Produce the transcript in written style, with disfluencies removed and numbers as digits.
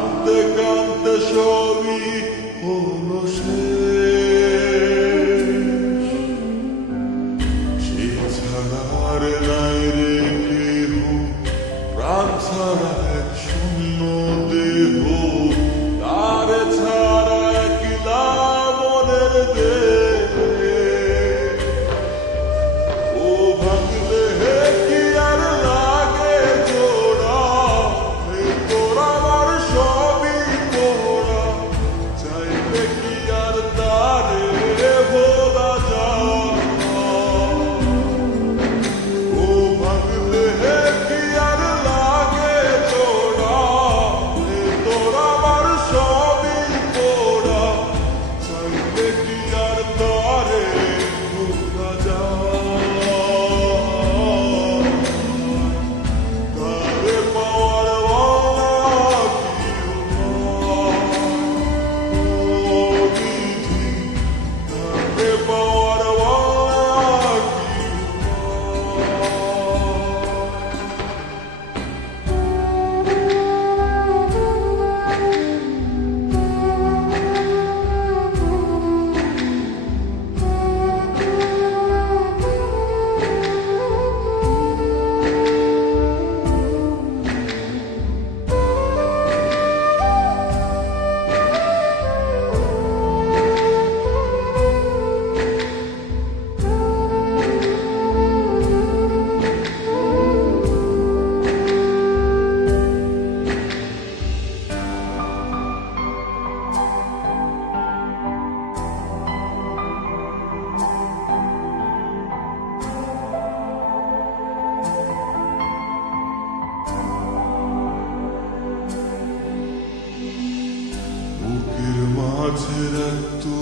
কাঁদতে কাঁদতে সবই হলো শেষ। সে ছাড়া আর নাই রে কেহ, প্রাণ ছাড়া এক শূন্য দেহ, তারে ছাড়া একলা মনের দেহ। ও ভাঙলে কি আর লাগে জোড়া, তোরা আমার সবই তোরা, চাইলে কি আর তারে ভোলা যায়। ও ভাঙলে কি আর লাগে জোড়া, তোরা আমার সবই তোরা, চাইলে কি আর তারে ভোলা যায়। তারে পাওয়ার ওয়ালা কি ও বিধি, তারে পাওয়ার ওয়ালা কি বুকের মাঝে রাখতো